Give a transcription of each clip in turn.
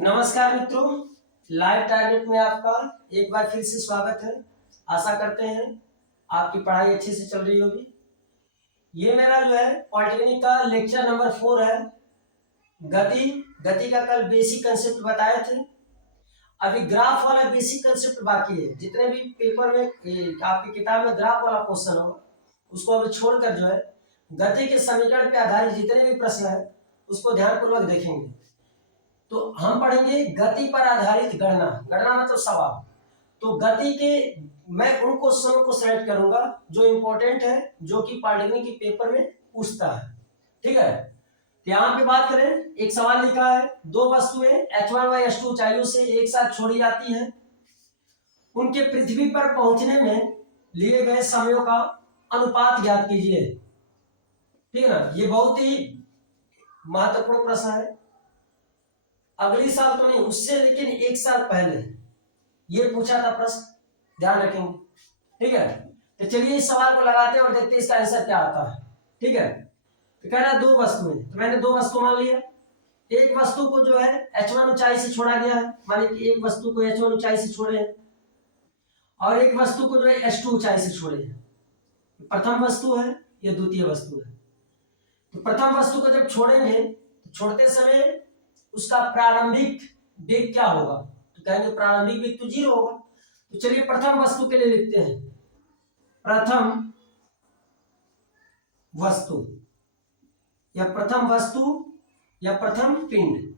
नमस्कार मित्रों, live target में आपका एक बार फिर से स्वागत है। आशा करते हैं आपकी पढ़ाई अच्छे से चल रही होगी। ये मेरा जो है पॉलिटेक्निक का लेक्चर नंबर 4 है। गति गति का कल बेसिक कंसेप्ट बताए थे। अभी ग्राफ वाला बेसिक कंसेप्ट बाकी है। जितने भी पेपर में आपकी किताब में ग्राफ वाला क्वेश्चन हो उसको अभी छोड़कर जो है गति के समीकरण पे आधारित जितने भी प्रश्न है उसको ध्यानपूर्वक देखेंगे। तो हम पढ़ेंगे गति पर आधारित गणना। गणना मतलब सवाल। तो गति के मैं उन क्वेश्चनों को सेलेक्ट करूंगा जो इंपॉर्टेंट है, जो कि पॉलिटेक्निक के पेपर में पूछता है। ठीक है, तो यहाँ पे बात करें, एक सवाल लिखा है, दो वस्तुएं h1 व h2 ऊंचाइयों से एक साथ छोड़ी जाती हैं। उनके पृथ्वी पर पहुंचने में लिए गए समयों का अनुपात ज्ञात कीजिए। ठीक है ना, ये बहुत ही महत्वपूर्ण प्रश्न है। अगली साल तो नहीं, उससे लेकिन एक साल पहले ये पूछा था प्रश्न, ध्यान रखेंगे। ठीक है, तो चलिए इस सवाल को लगाते हैं और देखते हैं इसका आंसर क्या आता है। ठीक है, तो कह रहा है दो वस्तुएं, तो मैंने दो वस्तु मान लिया। एक वस्तु को जो है h1 ऊंचाई से छोड़ा गया है, मान लीजिए एक वस्तु को h1 ऊंचाई से छोड़े हैं और एक वस्तु को जो है h2 ऊंचाई से छोड़े हैं। प्रथम वस्तु है, ये द्वितीय वस्तु है। तो प्रथम वस्तु को जब छोड़ेंगे तो छोड़ते समय उसका प्रारंभिक वेग क्या होगा, तो कहेंगे प्रारंभिक वेग तो 0 होगा। तो चलिए प्रथम वस्तु के लिए लिखते हैं, प्रथम वस्तु या प्रथम पिंड।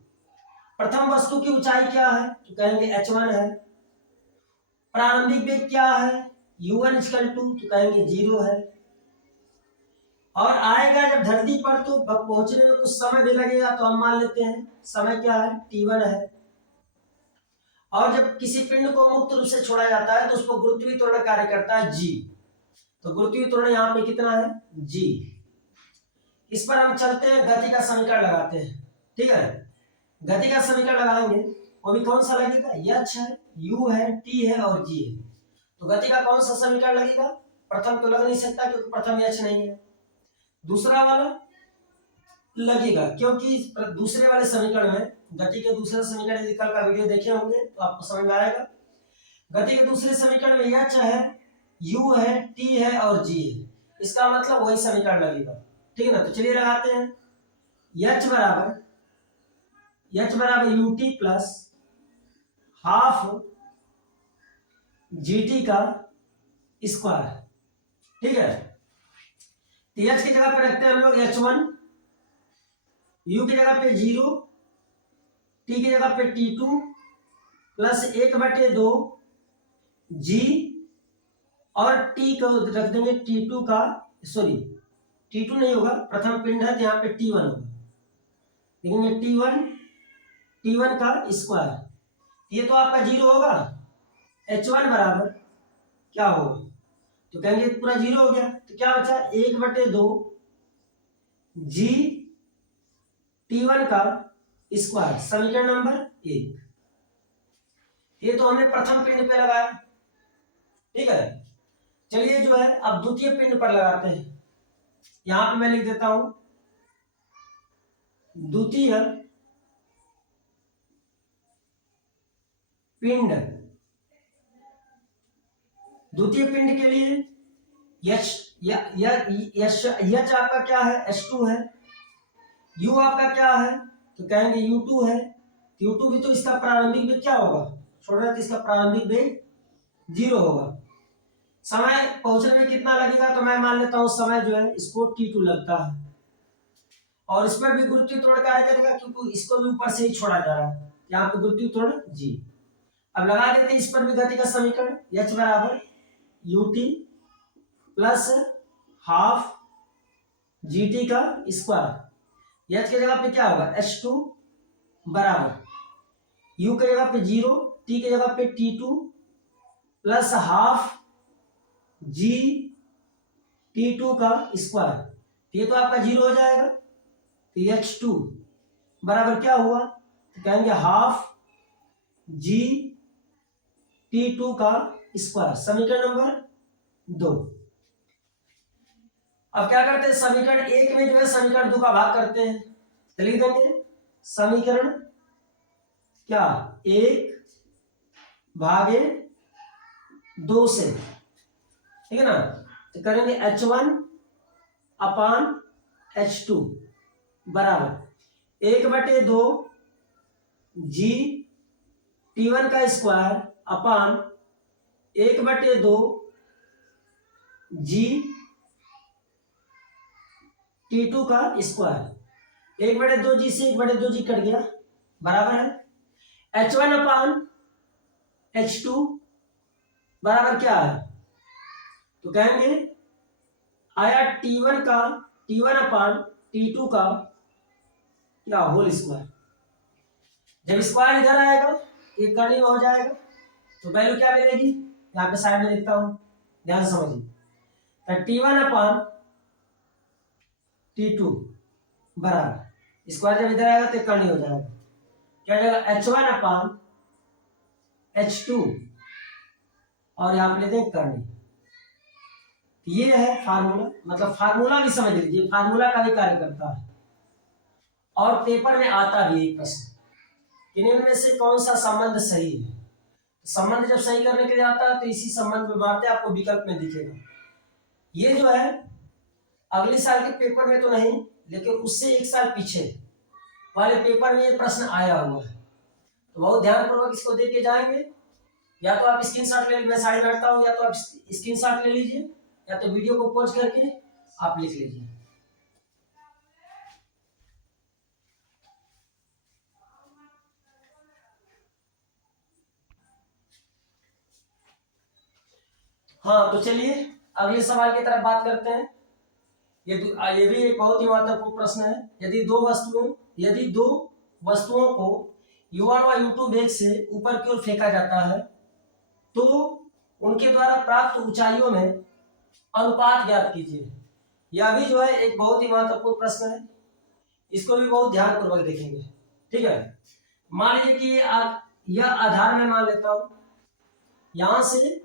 प्रथम वस्तु की ऊंचाई क्या है, तो कहेंगे h1 है। प्रारंभिक वेग क्या है, u1 तो कहेंगे 0 है। और आएगा जब धरती पर तो पहुंचने में कुछ समय भी लगेगा, तो हम मान लेते हैं समय क्या है, t1 है। और जब किसी पिंड को मुक्त रूप से छोड़ा जाता है तो उस पर गुरुत्वीय त्वरण कार्य करता है g। तो गुरुत्वीय त्वरण यहाँ पे कितना है, g। इस पर हम चलते हैं, गति का समीकरण लगाते हैं। ठीक है, गति का समीकरण लगाएंगे, वो भी कौन सा लगेगा, h है, u है, t है और g है। तो गति का कौन सा समीकरण लगेगा, प्रथम तो लग नहीं सकता क्योंकि प्रथम h नहीं है। दूसरा वाला लगेगा क्योंकि दूसरे वाले समीकरण में, गति के दूसरे समीकरण यदि कल का वीडियो देखे होंगे तो आपको समझ में आएगा। गति के दूसरे समीकरण में h है, u है, t है और g है। इसका मतलब वही समीकरण लगेगा। ठीक है ना, तो चलिए लगाते हैं, h बराबर ut प्लस हाफ gt का स्क्वायर। ठीक है, तो h की जगह पे रखते हैं हम लोग h1, u की जगह पे 0, t की जगह पे t2 प्लस 1/2 g और t को रख देंगे t2 का, सॉरी t2 नहीं होगा, प्रथम पिंड है तो यहाँ पे t1 होगा, देखेंगे t1 का स्क्वायर। ये तो आपका 0 होगा। h1 बराबर क्या होगा, तो कहेंगे पूरा 0 हो गया, तो क्या बचा 1/2 g t1 का स्क्वायर, समीकरण नंबर 1। ये तो हमने प्रथम पिंड पे लगाया। ठीक है, चलिए जो है अब द्वितीय पिंड पर लगाते हैं। यहां पे मैं लिख देता हूं द्वितीय पिंड। द्वितीय पिंड के लिए यच आपका क्या है, h2 है। u आपका क्या है, तो कहेंगे u2 है। u2 भी तो इसका प्रारंभिक वेग क्या होगा, छोड़ रहे, तो इसका प्रारंभिक वेग 0 होगा। समय पहुंचने में कितना लगेगा, तो मैं मान लेता हूं समय जो है इसको t2 लगता है और इस पर भी गुरुत्वीय त्वरण कार्य करेगा क्योंकि इसको भी ऊपर से ही छोड़ा जा रहा है, यहाँ पे गुरुत्वीय त्वरण g। अब लगा देते हैं इस पर भी गति का समीकरण, h बराबर ut प्लस हाफ gt का स्क्वायर। h की जगह पे क्या होगा, h2 बराबर u की जगह पे 0, t की जगह पे t2 plus half g t2 का स्क्वायर। ये तो आपका 0 हो जाएगा, तो h2 बराबर क्या हुआ, तो कहेंगे हाफ g t2 का स्क्वायर, समीकरण नंबर 2। अब क्या करते हैं, समीकरण 1 में जो है समीकरण 2 का भाग करते हैं, तो लिख देंगे समीकरण क्या 1/2 से, ठीक है ना। तो करेंगे H1/H2 बराबर 1/2 जी T1 का स्क्वायर अपान 1/2 जी T2 का स्क्वायर। 1/2 जी से 1/2 जी कट गया, बराबर है H1/H2 बराबर क्या है, तो कहेंगे आया T1/T2 का क्या होल स्क्वायर। जब स्क्वायर इधर आएगा ये कड़ी हो जाएगा, तो वैल्यू क्या मिलेगी, यहाँ पे साइड में लिखता हूं, ध्यान समझिए। तो T1/T2 बराबर स्क्वायर जब इधर आएगा तो कड़ी हो जाएगा, क्या जाएगा H1/H2 और यहाँ पे लेते हैं करनी। ये है फार्मूला, मतलब फार्मूला भी समझ लीजिए, फार्मूला का भी कार्य करता है और पेपर में आता भी एक प्रश्न कि इनमें से कौन सा संबंध सही है। संबंध जब सही करने के लिए आता है तो इसी संबंध में बांटते, आपको विकल्प में दिखेगा। ये जो है अगले साल के पेपर में तो नहीं, लेकिन उससे एक साल पीछे वाले पेपर में ये प्रश्न आया हुआ है, तो बहुत ध्यानपूर्वक इसको देख के जाएंगे। या तो आप स्क्रीनशॉट ले लीजिए, मैं साइड बैठता हूँ, या तो आप स्क्रीनशॉट ले लीजिए, या तो वीडियो को पॉज करके आप लिख लीजिए। हाँ तो चलिए अगले सवाल की तरफ बात करते हैं। ये भी एक बहुत ही महत्वपूर्ण प्रश्न है। यदि दो वस्तुओं को U1 व U2 वेग से ऊपर की ओर फेंका जाता है तो उनके द्वारा प्राप्त ऊंचाइयों में अनुपात ज्ञात कीजिए। यह भी जो है एक बहुत ही महत्वपूर्ण प्रश्न है, इसको भी बहुत ध्यानपूर्वक देखेंगे, ठीक है। मान लीजिए कि यह आधार में मान लेता हूं, यहां से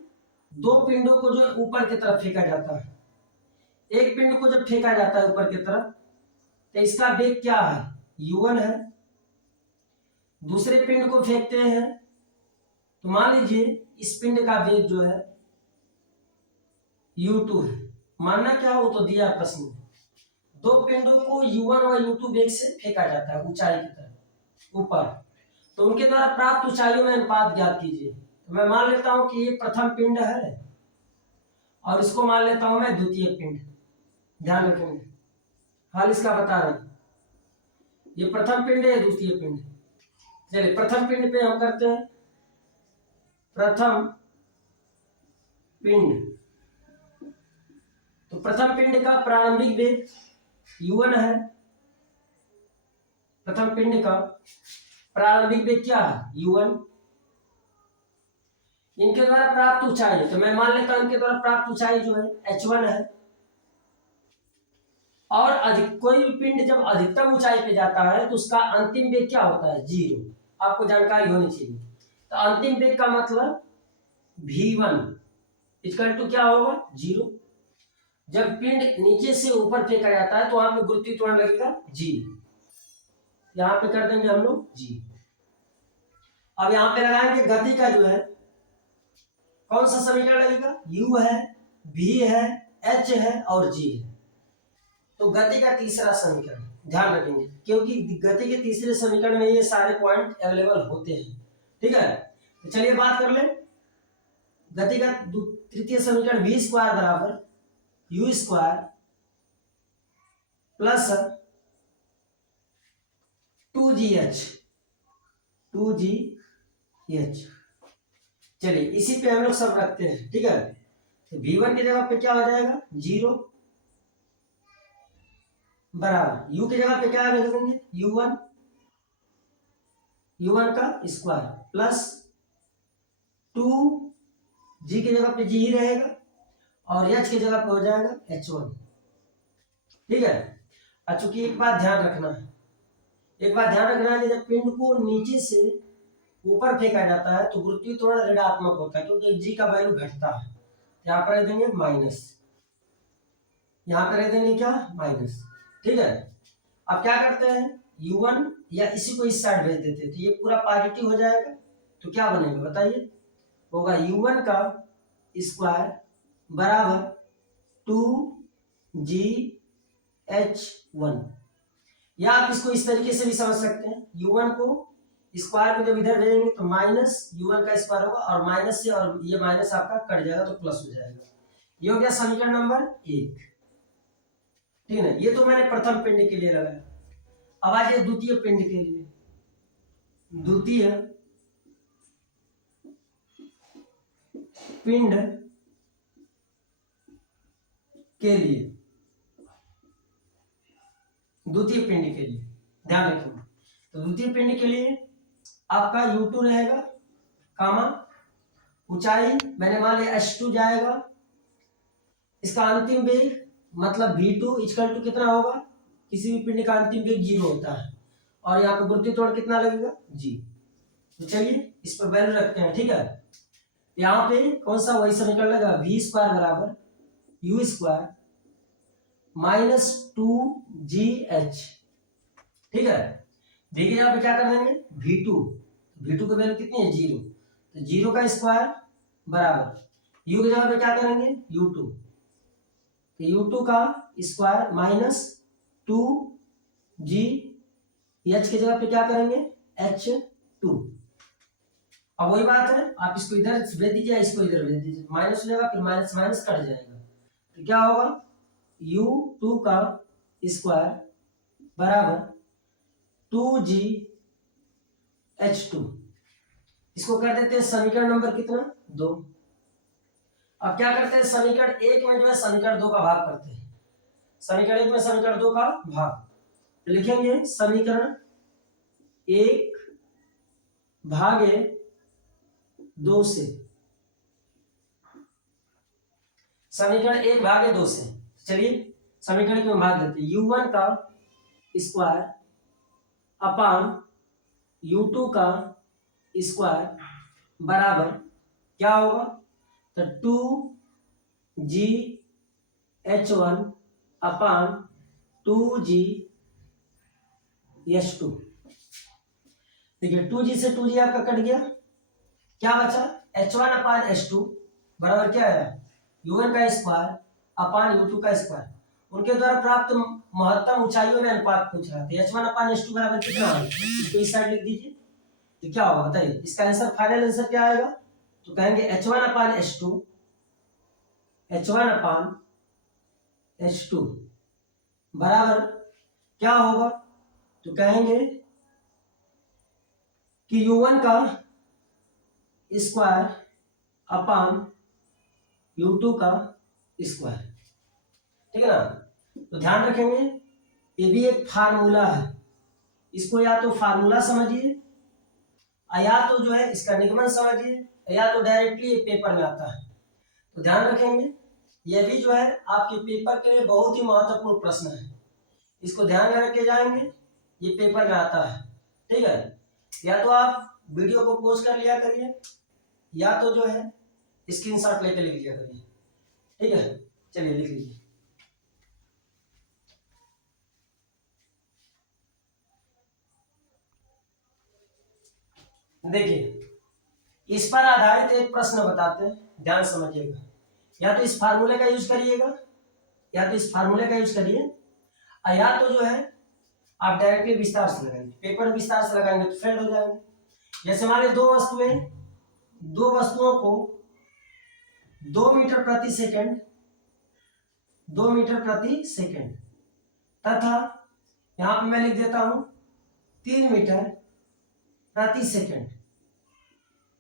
दो पिंडों को जो ऊपर की तरफ फेंका जाता है, एक पिंड को जब फेंका जाता है ऊपर की तरफ तो इसका वेग क्या है, U1 है। दूसरे पिंड को फेंकते हैं तो मान लीजिए इस पिंड का वेग जो है U2 है। मानना क्या हो तो दिया प्रश्न में, दो पिंडों को U1 और U2 वेग से फेंका जाता है ऊंचाई की तरफ ऊपर, तो उनके द्वारा प्राप्त ऊंचाइयों में अनुपात ज्ञात कीजिए। तो मैं मान लेता हूं कि ये प्रथम पिंड है और इसको मान लेता हूं मैं द्वितीय पिंड। ध्यान रखेंगे, हाल इसका बता रहे हैं, ये प्रथम पिंड है, द्वितीय पिंड। चलिए प्रथम पिंड पे हम करते हैं। प्रथम पिंड, तो प्रथम पिंड का प्रारंभिक वेग U1 है। प्रथम पिंड का प्रारंभिक वेग क्या है, U1। इनके द्वारा प्राप्त ऊंचाई, तो मैं मान लेता हूं इनके द्वारा प्राप्त ऊंचाई जो है H1 है। और कोई भी पिंड जब अधिकतम ऊंचाई पे जाता है तो उसका अंतिम वेग क्या होता है, 0। आपको जानकारी होनी चाहिए। तो अंतिम वेग का मतलब V1 इक्वल टू क्या होगा, 0। जब पिंड नीचे से ऊपर फेंका जाता है तो वहां पे गुरुत्वीय त्वरण लगेगा G। यहां पे कर देंगे हम लोग G। अब यहां पे लगाएंगे गति का जो है कौन सा समीकरण लगेगा, U है, V है, H है और G है। तो गति का तीसरा समीकरण ध्यान रखेंगे, क्योंकि गति के तीसरे समीकरण में ये सारे पॉइंट अवेलेबल होते हैं, ठीक है। तो चलिए बात कर ले गति का तृतीय समीकरण, V स्क्वायर बराबर U स्क्वायर प्लस 2GH। चलिए इसी पे हम लोग सब रखते हैं, ठीक है। तो V1 की जगह पे क्या हो जाएगा, 0 बराबर U की जगह पे क्या रख देंगे, U1 का स्क्वायर प्लस 2G की जगह पे G ही रहेगा और H की जगह पे हो जाएगा H1, ठीक है। अब चूंकि एक बात ध्यान रखना है कि जब पिंड को नीचे से ऊपर फेंका जाता है तो गुरुत्वीय त्वरण ऋणात्मक होता है, क्योंकि G का वैल्यू घटता है। यहाँ पर रख देंगे माइनस, यहाँ पर रख देंगे क्या, माइनस, ठीक है। अब क्या करते हैं, u1 या इसी को इस साइड भेज देते तो ये पूरा पॉजिटिव हो जाएगा, तो क्या बनेगा बताइए, होगा u1 का स्क्वायर बराबर 2gh1, या आप इसको इस तरीके से भी समझ सकते हैं, u1 को स्क्वायर में जब इधर भेजेंगे तो माइनस u1 का स्क्वायर होगा और माइनस से और ये माइनस आपका कट जाएगा तो प्लस हो जाएगा। ये हो गया समीकरण नंबर 1, ठीक है। ये तो मैंने प्रथम पिंड के लिए लगाया। अब आ जाइए द्वितीय पिंड के लिए। द्वितीय पिंड के लिए, द्वितीय पिंड के लिए ध्यान रखिए, तो द्वितीय पिंड के लिए आपका u2 रहेगा, कामा ऊंचाई मैंने मान लिया h2 जाएगा, इसका अंतिम वेग मतलब v2 इक्वल टू कितना होगा, किसी भी पिंड का अंतिम वेग 0 होता है, और यहाँ पे गुरुत्वीय त्वरण कितना लगेगा g। तो चलिए इस पर वैल्यू रखते हैं, ठीक है। यहाँ पे कौन सा वही समीकरण लगा, v स्क्वायर बराबर u स्क्वायर माइनस 2gh, ठीक है। v के जगह पे क्या कर देंगे v2, v2 की वैल्यू कितनी है 0, तो 0 का स्क्वायर बराबर u की जगह पे क्या करेंगे u2, तो u2 का स्क्वायर माइनस 2g, h की जगह पे क्या करेंगे h2। अब वही बात है, आप इसको इधर भेज दीजिए, इसको इधर भेज दीजिए, माइनस हो जाएगा, फिर माइनस माइनस कट जाएगा, तो क्या होगा u2 का स्क्वायर बराबर 2gh2। इसको कर देते हैं समीकरण नंबर कितना 2। अब क्या करते हैं, समीकरण 1 में जो है समीकरण 2 का भाग करते हैं, समीकरण 1 में समीकरण 2 का भाग, तो लिखेंगे समीकरण 1 भागे 2 से, समीकरण 1 भागे 2 से, चलिए समीकरण में भाग देते हैं, u1 का स्क्वायर अपान u2 का स्क्वायर बराबर क्या होगा, तो 2gh1 अपान 2gh2। देखिए 2g से 2g आपका कट गया, क्या बचा h1 अपान h2 बराबर क्या है u1 का स्क्वायर अपान u2 का स्क्वायर। उनके द्वारा प्राप्त महत्तम ऊंचाइयों में अनुपात पूछ रहा था, h1 अपान h2 बराबर कितना है, इसको इस साइड लिख दीजिए, तो क्या होगा बताइए, इसका आंसर फाइनल आंसर क्या आएगा, तो कहेंगे h1 अपान h2, h1 अपान h2 बराबर क्या होगा, तो कहेंगे कि u1 का स्क्वायर अपान u2 का स्क्वायर, ठीक है ना। तो ध्यान रखेंगे ये भी एक फार्मूला है, इसको या तो फार्मूला समझिए, या तो जो है इसका निगमन समझिए, या तो डायरेक्टली पेपर में आता है। तो ध्यान रखेंगे यह भी जो है आपके पेपर के लिए बहुत ही महत्वपूर्ण प्रश्न है, इसको ध्यान में रख के जाएंगे, ये पेपर में आता है, ठीक है। या तो आप वीडियो को पोस्ट कर लिया करिए, या तो जो है स्क्रीनशॉट लेके लिख लिया करिए, ठीक है। चलिए लिख लीजिए, देखिए इस पर आधारित एक प्रश्न बताते हैं, ध्यान समझिएगा, या तो इस फार्मूले का यूज करिएगा, या तो इस फार्मूले का यूज करिए, या तो जो है आप डायरेक्टली विस्तार से लगाएंगे, पेपर विस्तार से लगाएंगे तो फेल हो जाएंगे। जैसे हमारे दो वस्तुओं को 2 मीटर प्रति सेकंड, 2 मीटर प्रति सेकंड तथा यहां पे मैं लिख देता हूं 3 मीटर प्रति सेकंड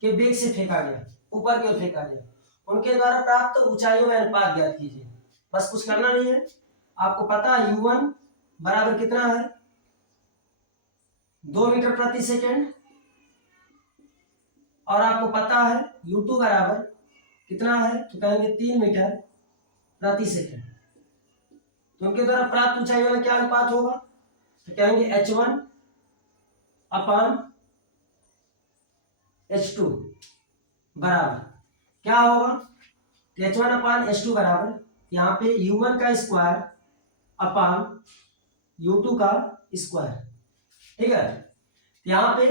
के वेग से फेंका गया, ऊपर की ओर फेंका गया, उनके द्वारा प्राप्त ऊंचाइयों में अनुपात ज्ञात कीजिए। बस कुछ करना नहीं है, आपको पता है u1 बराबर कितना है 2 मीटर प्रति सेकंड, और आपको पता है u2 बराबर कितना है, तो कहेंगे 3 मीटर प्रति सेकंड। तो उनके द्वारा प्राप्त ऊंचाइयों में क्या अनुपात होगा, तो कहेंगे h1 अपान h2 बराबर क्या होगा, तो h1 अपान h2 बराबर यहाँ पे u1 का स्क्वायर अपान u2 का स्क्वायर, ठीक है। तो यहाँ पे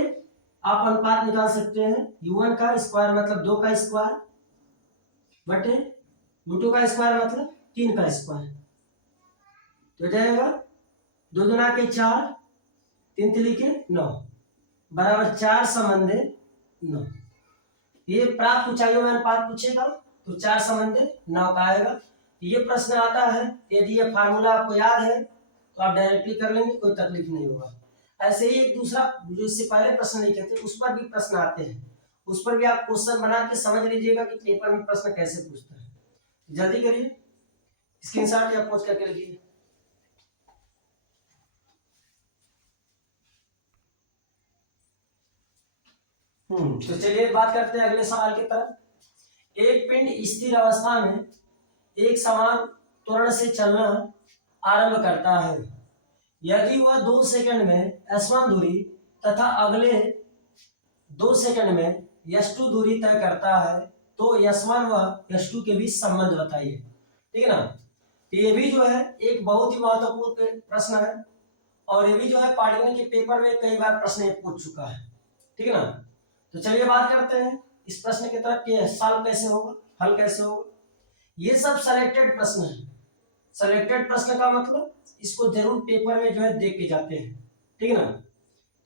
आप अनुपात निकाल सकते हैं, u1 का स्क्वायर मतलब 2 का स्क्वायर बटे u2 का स्क्वायर मतलब 3 का स्क्वायर, तो जाएगा 2 दूना के 4, 3 तिली के 9 बराबर 4 संबंधे 9। ये प्राप्त ऊंचाइयों में अनुपात पूछेगा तो 4 संबंधे 9 का आएगा। ये प्रश्न आता है, यदि ये फार्मूला आपको याद है तो आप डायरेक्टली कर लेंगे, कोई तकलीफ नहीं होगा। ऐसे ही एक दूसरा जो इससे पहले प्रश्न लिखे थे उस पर भी प्रश्न आते हैं, उस पर भी आप क्वेश्चन बना के समझ लीजिएगा कि पेपर में प्रश्न कैसे पूछता है। जल्दी करिए, स्क्रीनशॉट या पोस्ट करके लिखिए। तो चलिए बात करते हैं अगले सवाल की तरफ। एक पिंड स्थिर अवस्था में एक समान त्वरण से चलना आरंभ करता है। यदि वह 2 सेकंड में s1 दूरी तथा अगले 2 सेकंड में s2 दूरी तय करता है तो s1 व s2 के बीच संबंध बताइए। ठीक है ना। तो ये भी जो है एक बहुत ही महत्वपूर्ण प्रश्न है और ये भी जो है पॉलिटेक्निक के पेपर में कई बार प्रश्न पूछ चुका है। ठीक है ना। तो चलिए बात करते हैं इस प्रश्न की तरफ कि सॉल्व कैसे होगा, हल कैसे होगा। ये सब सिलेक्टेड प्रश्न है। सिलेक्टेड प्रश्न का मतलब इसको जरूर पेपर में जो है देख के जाते हैं। ठीक है ना।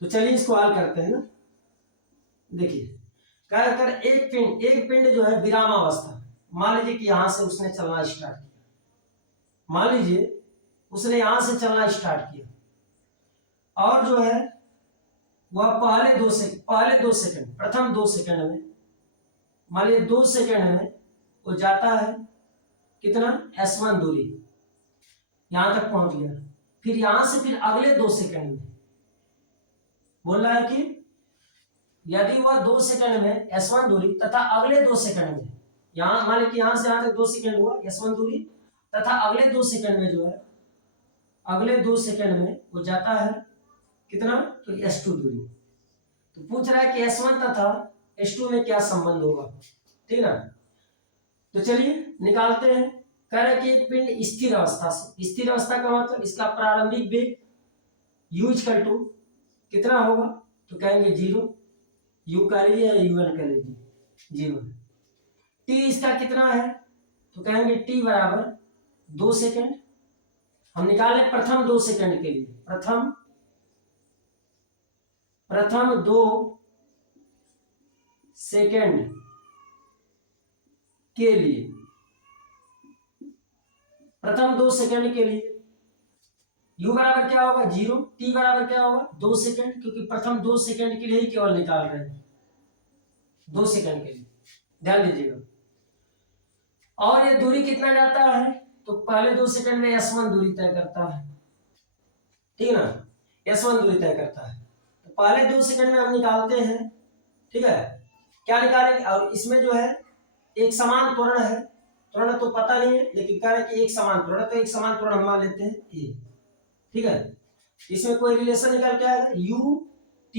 तो चलिए इसको हल करते हैं ना। देखिए क्या कर एक पिंड जो है विरामावस्था, मान लीजिए कि यहां से उसने चलना स्टार्ट किया, मान लीजिए उसने यहां से चलना स्टार्ट किया और जो है वह पहले दो सेकंड प्रथम 2 सेकंड में, मान लीजिए 2 सेकंड में वो जाता है कितना s1 दूरी, यहां तक पहुंच गया। फिर यहां से फिर अगले 2 सेकंड में बोल रहा है कि यदि वह 2 सेकंड में s1 दूरी तथा अगले 2 सेकंड में, यहां मान लीजिए यहां से यहां तक 2 सेकंड हुआ s1 दूरी तथा अगले 2 सेकंड में जो है अगले 2 सेकंड में वो जाता है कितना तो s2 दूरी। तो पूछ रहा है कि s1 तथा s2 में क्या संबंध होगा। ठीक ना। तो चलिए निकालते हैं। कह रहे कि पिंड स्थिर अवस्था से, स्थिर अवस्था का मतलब इसका प्रारंभिक वेग u इक्वल टू कितना होगा तो कहेंगे 0, u कह लीजिए या u1 कह लीजिए 0। t इसका कितना है तो कहेंगे t बराबर 2 सेकंड। हम निकाले प्रथम 2 सेकंड के लिए, प्रथम 2 सेकंड के लिए, प्रथम 2 सेकंड के लिए u बराबर क्या होगा 0, t बराबर क्या होगा 2 सेकंड, क्योंकि प्रथम 2 सेकंड के लिए ही केवल निकाल रहे हैं, 2 सेकंड के लिए, ध्यान दीजिएगा। और ये दूरी कितना जाता है तो पहले 2 सेकंड में s1 दूरी तय करता है। ठीक है ना, s1 दूरी तय करता है। तो पहले 2 सेकंड में हम निकालते हैं। ठीक है, क्या निकालेंगे, और इसमें जो है एक समान त्वरण है, त्वरण तो पता नहीं है लेकिन कह रहे कि एक समान त्वरण, तो एक समान त्वरण हम मान लेते हैं ए। ठीक है, इसमें कोई रिलेशन निकल के आएगा u t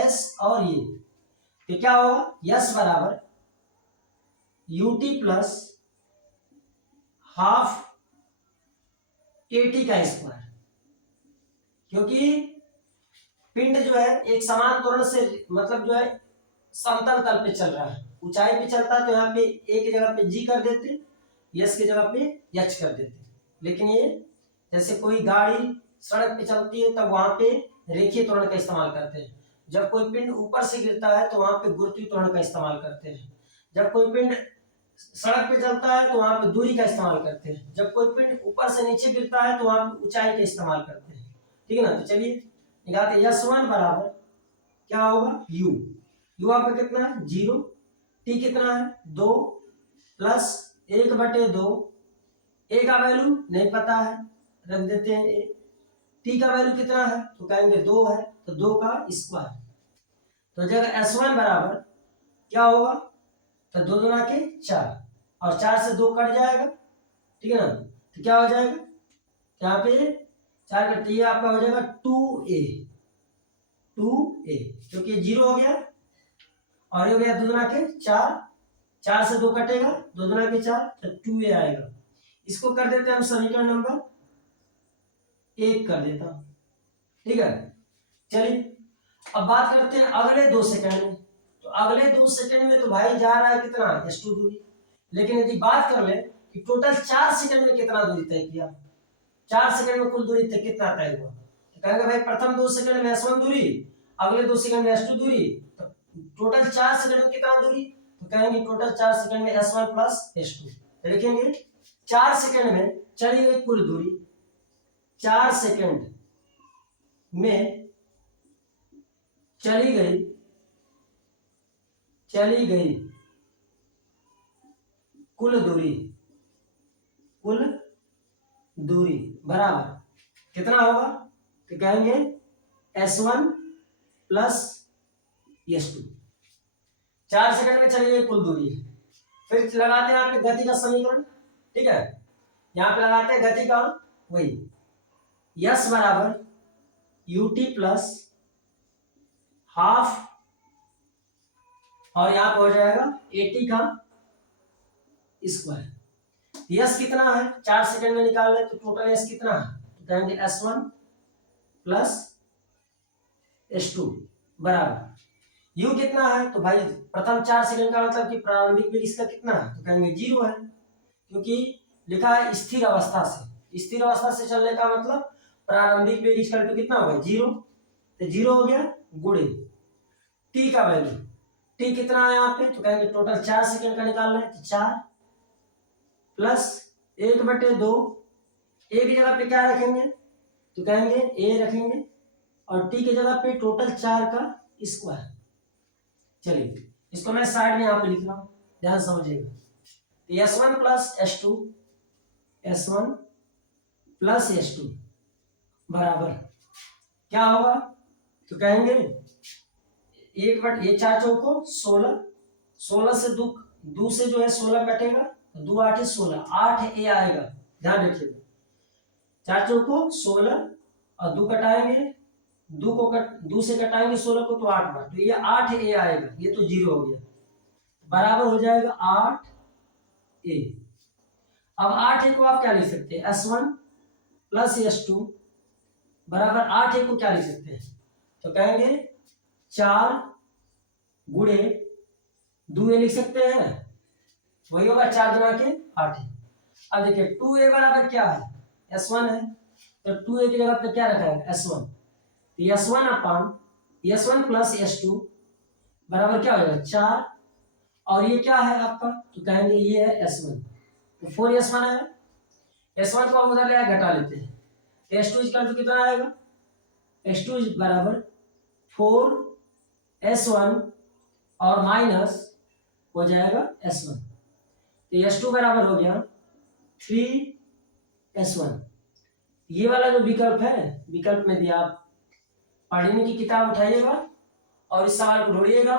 s और ये, तो क्या होगा यस बराबर ut प्लस हाफ at का स्क्वायर, क्योंकि पिंड जो है एक समान त्वरण से मतलब जो है समतल तल पे चल रहा है, ऊंचाई पे चलता है तो यहाँ पे ए की जगह पे जी कर देते, यस की जगह पे एच कर देते। लेकिन ये जैसे कोई गाड़ी सड़क पे चलती है तब वहां पे रेखीय त्वरण का इस्तेमाल करते हैं, जब कोई पिंड ऊपर से गिरता है तो वहां पे गुरुत्वीय त्वरण का इस्तेमाल करते हैं, जब कोई पिंड सड़क पे चलता है तो वहां पे दूरी का इस्तेमाल करते हैं, जब कोई पिंड ऊपर से नीचे गिरता है तो वहां पे ऊंचाई का इस्तेमाल करते हैं। ठीक है ना। तो चलिए निकालते s1 बराबर क्या होगा u आपका कितना है 0, t कितना है 2 प्लस 1/2, a का वैल्यू नहीं पता है रख देते हैं a, t का वैल्यू कितना है तो कहेंगे 2 है तो 2 का स्क्वायर। तो जगह s1 बराबर क्या होगा तो 2 दूना के 4 और 4 से 2 कट जाएगा। ठीक है ना। तो क्या हो जाएगा यहाँ पे 4 कट, ये आपका हो जाएगा 2a, क्योंकि 0 हो गया और ये हो गया 2 दूना के 4, 4 से 2 कटेगा 2 दूना के 4 तो 2a आएगा। इसको कर देते हैं हम समीकरण नंबर 1 कर देता हूं। ठीक है, चलिए अब बात करते हैं अगले 2 सेकंड में। तो अगले 2 सेकंड में तो भाई जा रहा है कितना s2 दूरी, लेकिन यदि बात कर ले कि टोटल 4 सेकंड में कितना दूरी तय किया, 4 सेकंड में कुल दूरी तय कितना तय हुआ, तो कहेंगे भाई प्रथम 2 सेकंड में s1 दूरी, अगले 2 सेकंड में s2 दूरी, तो टोटल 4 सेकंड में कितना दूरी, तो कहेंगे टोटल 4 सेकंड में s1 प्लस s2। तो लिखेंगे 4 सेकंड में चली गई कुल दूरी, 4 सेकंड में चली गई कुल दूरी बराबर कितना होगा, तो कहेंगे s1 प्लस s2। 4 सेकंड में चली गई कुल दूरी है। फिर लगाते हैं आपके गति का समीकरण, ठीक है, यहां पे लगाते हैं गति का, वही s बराबर ut प्लस हाफ, और यहां पे हो जाएगा 80 का स्क्वायर। यस कितना है 4 सेकंड में निकाल ले, तो टोटल यस कितना है, तो कहेंगे s1 प्लस s2 बराबर u कितना है, तो भाई प्रथम 4 सेकंड का मतलब कि प्रारंभिक वेग इसका कितना है, तो कहेंगे 0 है, क्योंकि लिखा है स्थिर अवस्था से, स्थिर अवस्था से चलने का मतलब प्रारंभिक वेग इसका कितना होगा 0, तो 0 हो गया गुणे टी का वैल्यू, टी कितना है यहाँ पे, तो कहेंगे टोटल 4 सेकंड का निकालना है, तो 4 प्लस 1/2, ए की जगह पे क्या रखेंगे, तो कहेंगे ए रखेंगे, और टी की जगह पे टोटल 4 का स्क्वायर। चलिए इसको मैं साइड में यहाँ पे लिख रहा हूँ, ध्यान समझिएगा। तो s1 plus s2, s1 plus s2 बराबर क्या होगा, तो कहेंगे 1/4 चौको 16, 16 से 2 से जो है 16 कटेगा, 2 8 16, 8 ए आएगा, ध्यान रखिएगा, 4 चौको 16 और 2 कटाएंगे, 2 से कटाएंगे 16 को, तो 8 बार, तो ये 8 ए आएगा, ये तो 0 हो गया, बराबर हो जाएगा 8 ए। अब 8 ए को आप क्या लिख सकते हैं, s1 प्लस s2 बराबर 8 ए को क्या लिख सकते हैं, तो कहेंगे 4 गुणे 2 ए लिख सकते हैं, वही होगा 4 गुना के 8 ए। अब देखिए 2a बराबर क्या है, s1 है, तो 2a की जगह पे क्या रखा है s1, तो s1 प्लस s2 बराबर क्या हो जाएगा 4, और ये क्या है आपका, तो कहेंगे ये है s1, तो 4s1 है, s1 को हम उधर ले घटा लेते हैं, s2 इसका तो कितना आएगा, s2 बराबर 4s1 और माइनस हो जाएगा s1, तो s2 बराबर हो गया 3s1। ये वाला जो विकल्प है, विकल्प में दिया, आप पढ़ने की किताब उठाइएगा और इस सवाल को ढूंढिएगा,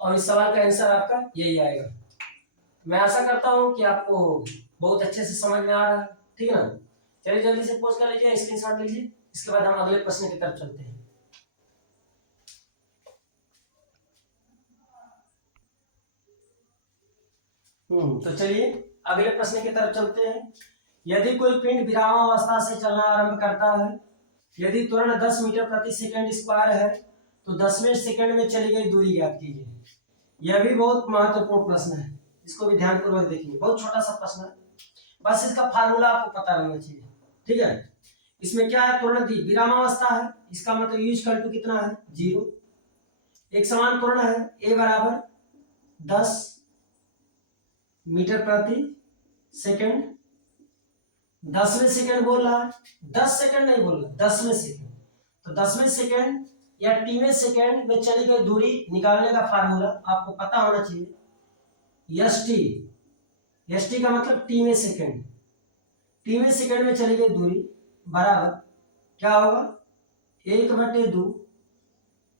और इस सवाल का आंसर आपका यही आएगा। मैं आशा करता हूं कि आपको बहुत अच्छे से समझ में आ रहा है, ठीक है ना। चलिए जल्दी से पोस्ट कर लीजिए, स्क्रीनशॉट लीजिए, इसके बाद हम अगले प्रश्न की तरफ चलते हैं। तो चलिए अगले प्रश्न की तरफ चलते हैं। यदि कोई पिंड विरामावस्था से चलना आरंभ करता है, यदि त्वरण 10 मीटर प्रति सेकंड स्क्वायर है, तो 10वें सेकंड में चली गई दूरी ज्ञात कीजिए। यह भी बहुत महत्वपूर्ण प्रश्न है, इसको भी ध्यानपूर्वक देखिए, बहुत छोटा सा प्रश्न है, बस इसका फार्मूला आपको पता रहना चाहिए, ठीक है। इसमें क्या है, त्वरण दी विरामावस्था है, इसका मतलब u इक्वल टू कितना है 0, एक समान त्वरण है a बराबर 10 मीटर प्रति सेकंड, 10वें सेकंड बोल रहा है, 10 सेकंड नहीं बोल रहा, 10वें सेकंड, तो 10वें सेकंड या टीवें सेकंड में चली गई दूरी निकालने का फार्मूला आपको पता होना चाहिए, एस टी का मतलब टीवें सेकंड, टीवें सेकंड में चली गई दूरी बराबर क्या होगा 1/2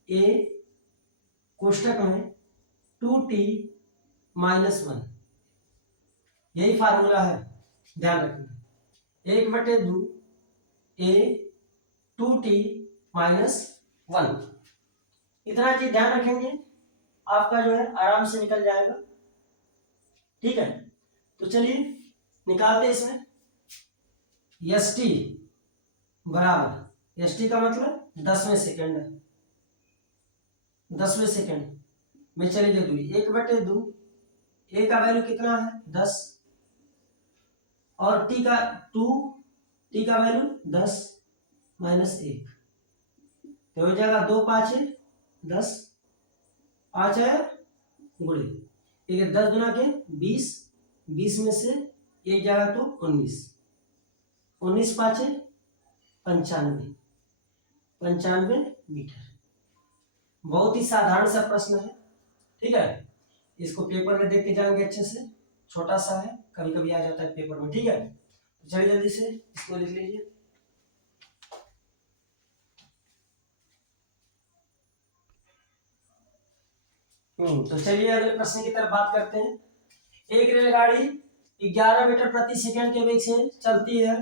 a कोष्टक में 2t माइनस 1, यही फार्मूला है, ध्यान रखना, 1/2 a 2t माइनस 1, इतना चीज ध्यान रखेंगे, आपका जो है आराम से निकल जाएगा, ठीक है। तो चलिए निकालते हैं इसमें, एस टी बराबर एस टी का मतलब 10वें सेकंड, 10वें सेकंड में चलेगी दूरी 1/2। ए का वैल्यू कितना है 10 और टी का 2, टी का वैल्यू 10 -1 तो हो जाएगा 2 5 10, 5 है गुणे, ठीक है 10 गुना के 20, 20 में से एक जाएगा तो 19, 19 5 95, 95 मीटर। बहुत ही साधारण सा प्रश्न है, ठीक है। इसको पेपर में देख के जाएंगे अच्छे से, छोटा सा है, कभी कभी आ जाता है पेपर में, ठीक है। तो चलिए जल्दी से इसको लिख लीजिए। तो चलिए अगले प्रश्न की तरफ बात करते हैं। एक रेलगाड़ी 11 मीटर प्रति सेकंड के वेग से चलती है।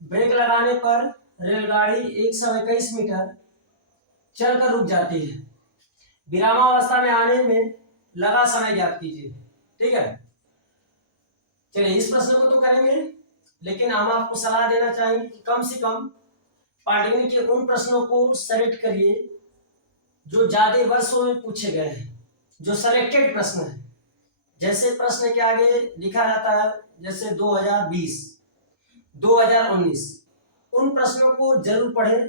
ब्रेक लगाने पर रेलगाड़ी 121 मीटर चलकर रुक जाती है। विरामावस्था में आने में लगा समय ज्ञात कीजिए, ठीक है। चलिए इस प्रश्न को तो करेंगे, लेकिन हम आपको सलाह देना चाहेंगे कि कम से कम पॉलिटेक्निक के उन प्रश्नों को सेलेक्ट करिए जो ज्यादा वर्षों में पूछे गए हैं, जो सेलेक्टेड प्रश्न है। जैसे प्रश्न के आगे लिखा रहता है जैसे 2020, 2019, उन प्रश्नों को जरूर पढ़ें,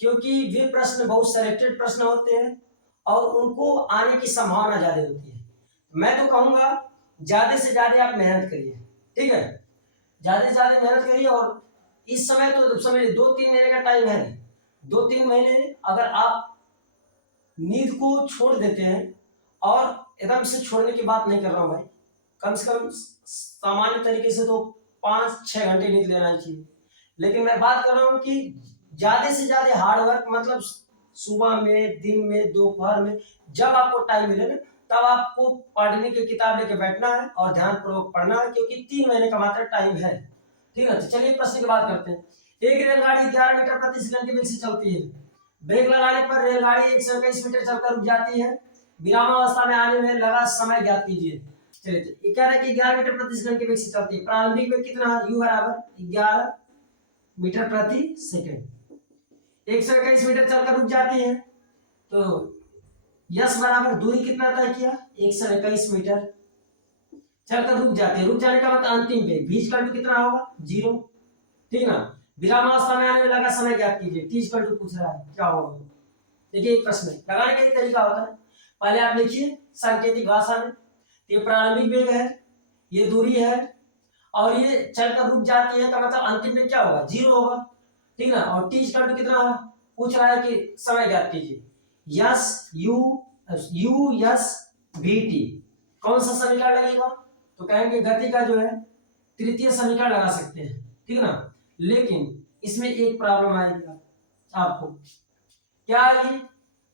क्योंकि वे प्रश्न बहुत सेलेक्टेड प्रश्न होते हैं और उनको आने की संभावना ज्यादा होती है। मैं तो कहूंगा ज्यादा से ज्यादा आप मेहनत करिए, ठीक है। ज्यादा से ज्यादा मेहनत करिए और इस समय तो समझिए 2-3 महीने का टाइम है। 2-3 महीने अगर आप नींद को छोड़ देते हैं, और एकदम से छोड़ने की बात नहीं कर रहा हूं भाई, कम से कम सामान्य तरीके से तो 5-6 घंटे नींद लेना चाहिए, लेकिन मैं बात कर रहा हूँ कि ज्यादा से ज्यादा हार्ड वर्क, मतलब सुबह में, दिन में, दोपहर में, जब आपको टाइम मिले ना तब आपको पढ़ने की किताब लेके बैठना है और ध्यान पूर्वक पढ़ना है, क्योंकि 3 महीने का मात्र टाइम है, ठीक है। तो चलिए प्रश्न की बात करते हैं। एक रेलगाड़ी 11 मीटर प्रति सेकंड के वेग से चलती है। ब्रेक लगाने पर रेलगाड़ी 121 मीटर चलकर रुक जाती है। विरामावस्था में आने में लगा समय ज्ञात कीजिए। चलिए तो ये कह रहा है कि 11 मीटर प्रति सेकंड के वेग से चलती है। प्रारंभिक वेग कितना है, u बराबर 11 मीटर प्रति सेकंड, 121 मीटर चलकर रुक जाती है। तो यस बराबर दूरी कितना तय किया, 121 मीटर चलकर रुक जाती है। रुक जाने का मतलब अंतिम वेग, v इक्वल टू कितना होगा 0, ठीक ना। विरामावस्था में आने में लगा समय ज्ञात कीजिए, t इक्वल टू पूछ रहा है क्या होगा। देखिए एक प्रश्न लगाने का तरीका होता है, पहले आप लिखिए सांकेतिक भाषा में, ये प्रारंभिक वेग है, ये दूरी है, और ये चलकर रुक जाती है का मतलब अंतिम में क्या होगा 0 होगा, ठीक ना। और t इक्वल टू कितना पूछ रहा है कि समय ज्ञात कीजिए, yes you yes we T, कौन सा समीकरण लगेगा, तो कहेंगे गति का जो है तृतीय समीकरण लगा सकते हैं, ठीक ना। लेकिन इसमें एक प्रॉब्लम आएगी आपको, क्या आएगी,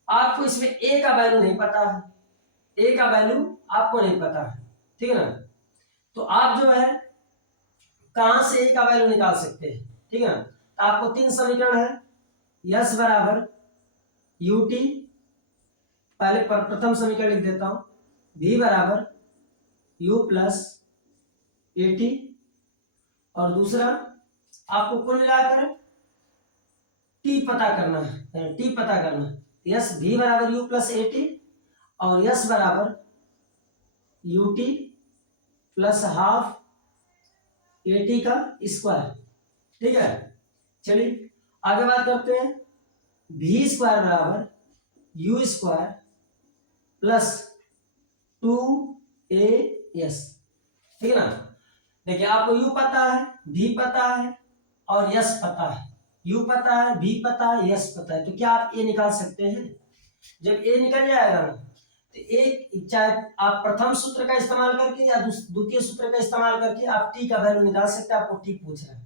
आपको इसमें ए का वैल्यू नहीं पता है, ए का वैल्यू आपको नहीं पता है, ठीक है ना। तो आप जो है कहां से ए का वैल्यू निकाल सकते हैं, ठीक है ना। तो आपको 3 समीकरण है, यस बराबर यू टी, पहले प्रथम समीकरण लिख देता हूं, v बराबर u प्लस ए टी, और दूसरा आपको कुल मिलाकर t पता करना है, t पता करना है। यस v बराबर u प्लस ए टी और यस बराबर U T plus half A T का स्क्वायर, ठीक है। चलिए आगे बात करते हैं, v स्क्वायर बराबर यू स्क्वायर प्लस 2as, ठीक है ना। देखिए आपको u पता है, v पता है और यस पता है, u पता है, v पता है, यस पता है, तो क्या आप a निकाल सकते हैं। जब a निकल जाएगा ना तो एक, चाहे आप प्रथम सूत्र का इस्तेमाल करके या द्वितीय सूत्र का इस्तेमाल करके आप t का वैल्यू निकाल सकते हैं, आपको t पूछ रहा है,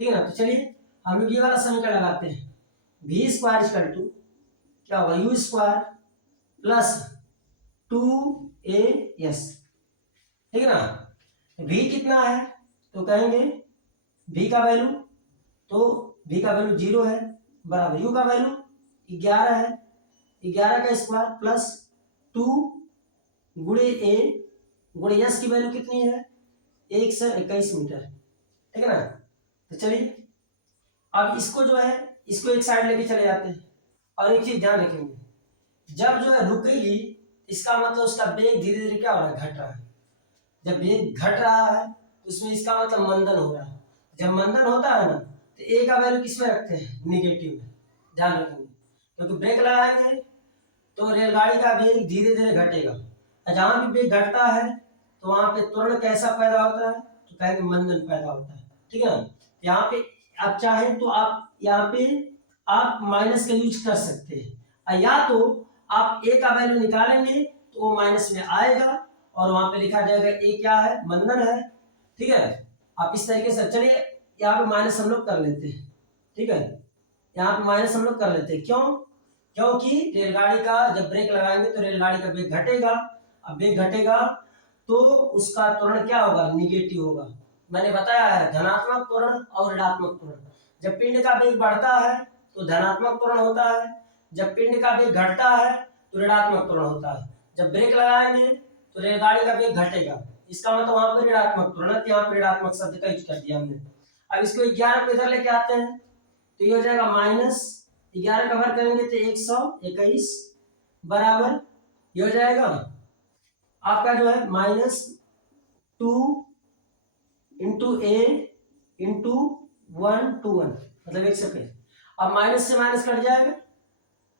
ठीक है ना। तो चलिए हम लोग ये वाला समीकरण लगाते हैं, v स्क्वायर इक्वल टू क्या होगा u स्क्वायर प्लस 2as, ठीक है ना। v कितना है तो कहेंगे v का वैल्यू, तो v का वैल्यू 0 है, बराबर u का वैल्यू 11 है, 11 का स्क्वायर प्लस 2 गुणे a गुणे s की वैल्यू कितनी है 121 मीटर, ठीक है ना। तो चलिए अब इसको जो है इसको एक साइड लेके चले जाते हैं। और एक चीज ध्यान रखेंगे, जब जो है रुकेगी इसका मतलब उसका वेग धीरे धीरे क्या हो रहा है, घट रहा है। जब वेग घट रहा है तो उसमें इसका मतलब मंदन हो रहा है। जब मंदन होता है ना तो ए का वैल्यू किस में रखते हैं, निगेटिव में, ध्यान रखेंगे। क्योंकि ब्रेक लगाएंगे तो रेलगाड़ी का वेग धीरे धीरे घटेगा, और जहां भी वेग घटता है तो वहां पे त्वरण कैसा पैदा होता है, तो कहेंगे मंदन पैदा होता है। ठीक है ना। यहाँ पे आप चाहें तो आप यहाँ पे आप माइनस का यूज कर सकते हैं, और या तो आप ए का वैल्यू निकालेंगे तो वो माइनस में आएगा और वहां पे लिखा जाएगा ए क्या है, मंदन है। ठीक है, आप इस तरीके से, चलिए यहाँ पे माइनस हम लोग कर लेते हैं। ठीक है, यहाँ पे माइनस हम लोग कर लेते हैं, क्यों, क्योंकि रेलगाड़ी का जब ब्रेक लगाएंगे तो रेलगाड़ी का वेग घटेगा। अब वेग घटेगा तो उसका त्वरण क्या होगा, निगेटिव होगा। मैंने बताया है धनात्मक त्वरण और ऋणात्मक त्वरण। जब पिंड का वेग बढ़ता है तो धनात्मक त्वरण होता है, जब पिंड का वेग घटता है तो ऋणात्मक त्वरण होता है। जब ब्रेक लगाएंगे तो रेलगाड़ी का वेग घटेगा, इसका मतलब वहां पर ऋणात्मक त्वरण है, यहाँ पर ऋणात्मक शब्द का यूज कर दिया हमने। अब इसको 11 को इधर लेके आते हैं तो ये हो जाएगा माइनस 11 कवर करेंगे तो 121 बराबर ये हो जाएगा आपका जो है -2 इंटू ए इंटू 1 to 1, मतलब 121। अब माइनस से माइनस कट जाएगा।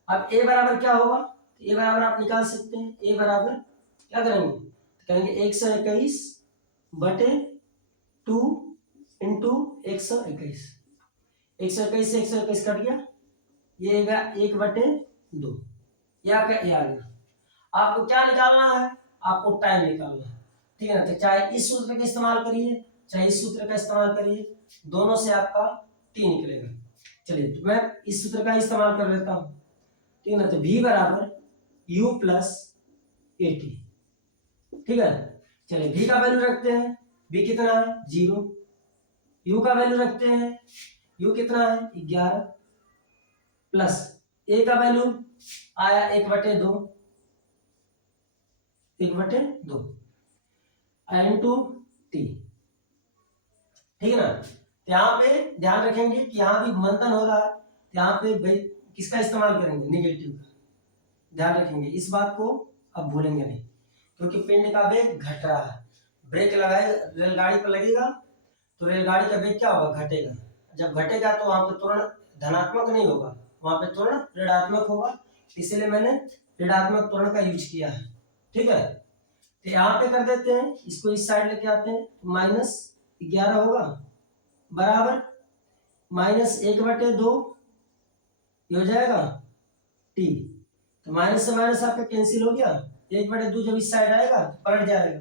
अब ए बराबर क्या होगा, ए बराबर आप निकाल सकते हैं, ए बराबर क्या करेंगे, कहेंगे 121 बटे 2 इंटू 121। 121 से 121 कट गया, ये 1/2, ये आपका ए आ गया। आपको क्या निकालना है, आपको टाइम निकालना है। ठीक है ना। तो चाहे इस सूत्र का इस्तेमाल करिए चाहे इस सूत्र का इस्तेमाल करिए, दोनों से आपका टी निकलेगा। चलिए तो मैं इस सूत्र का इस्तेमाल कर लेता हूँ। ठीक है ना। तो v बराबर u प्लस ए टी। ठीक है, चलिए v का वैल्यू रखते हैं, v कितना है 0। u का वैल्यू रखते हैं, u कितना है 11, प्लस a का वैल्यू आया 1/2, 1/2 इंटू टी। ठीक है ना। तो यहाँ पे ध्यान रखेंगे कि यहाँ भी मंथन हो रहा है, यहाँ पे भाई किसका इस्तेमाल करेंगे, निगेटिव का। ध्यान रखेंगे इस बात को, अब भूलेंगे नहीं, क्योंकि पिंड का वेग घट रहा है। ब्रेक लगाए रेलगाड़ी पर लगेगा तो रेलगाड़ी का वेग क्या होगा, घटेगा। जब घटेगा तो वहां पे त्वरण धनात्मक नहीं होगा, वहां पे त्वरण ऋणात्मक होगा, इसीलिए मैंने ऋणात्मक त्वरण का यूज किया है। ठीक है, तो यहाँ पे कर देते हैं, इसको इस साइड लेके आते हैं, -11 होगा बराबर -1/2 हो जाएगा टी। तो माइनस से माइनस आपका कैंसिल हो गया, 1/2 जब इस साइड आएगा तो पलट जाएगा,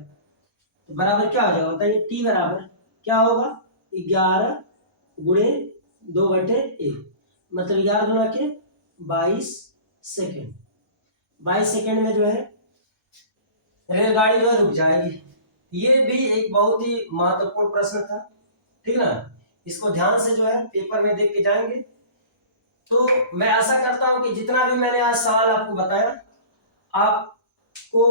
तो बराबर क्या हो जाएगा बताइए, टी बराबर क्या होगा 11 गुणे 2/1, मतलब 11 गुना के 22 सेकेंड। 22 सेकेंड में जो है रेलगाड़ी जो है रुक जाएगी। ये भी एक बहुत ही महत्वपूर्ण प्रश्न था। ठीक ना, इसको ध्यान से जो है पेपर में देख के जाएंगे। तो मैं आशा करता हूं कि जितना भी मैंने आज सवाल आपको बताया, आपको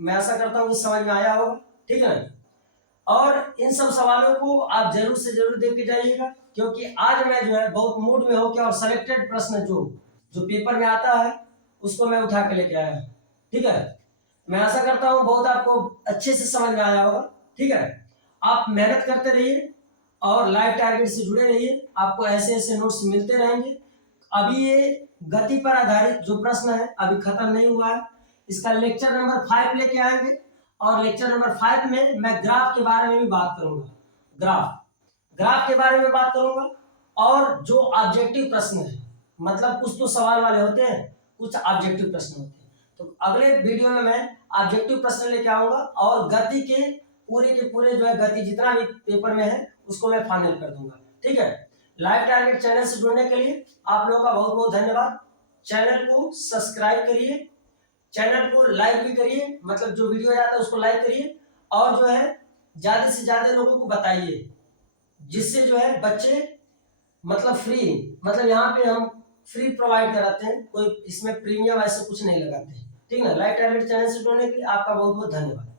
मैं आशा करता हूं कि समझ में आया होगा। ठीक है ना, और इन सब सवालों को आप जरूर से जरूर देख के जाइएगा, क्योंकि आज मैं जो है बहुत मूड में होकर और सिलेक्टेड प्रश्न जो पेपर में आता है उसको मैं उठा के लेके आया। ठीक है, मैं आशा करता हूँ बहुत आपको अच्छे से समझ में आया होगा। ठीक है, आप मेहनत करते रहिए और लाइव टारगेट से जुड़े रहिए, आपको ऐसे ऐसे नोट्स मिलते रहेंगे। अभी ये गति पर आधारित जो प्रश्न है अभी खत्म नहीं हुआ है, इसका लेक्चर नंबर 5 लेके आएंगे, और लेक्चर नंबर 5 में मैं ग्राफ के बारे में भी बात करूंगा। ग्राफ के बारे में बात करूंगा, और जो ऑब्जेक्टिव प्रश्न है, मतलब कुछ तो सवाल वाले होते हैं, कुछ ऑब्जेक्टिव प्रश्न होते हैं। तो अगले वीडियो में मैं ऑब्जेक्टिव प्रश्न लेके आऊंगा, और गति के पूरे जो है गति जितना भी पेपर में है उसको मैं फाइनल कर दूंगा। ठीक है, लाइव टारगेट चैनल से जुड़ने के लिए आप लोगों का बहुत बहुत धन्यवाद। चैनल को सब्सक्राइब करिए, चैनल को लाइक भी करिए, मतलब जो वीडियो आता है उसको लाइक करिए, और जो है ज्यादा से ज्यादा लोगों को बताइए, जिससे जो है बच्चे मतलब फ्री, मतलब यहाँ पे हम फ्री प्रोवाइड कराते हैं, कोई इसमें प्रीमियम ऐसे कुछ नहीं लगाते। ठीक है ना, लाइव टारगेट चैनल से जुड़ने के लिए आपका बहुत बहुत धन्यवाद।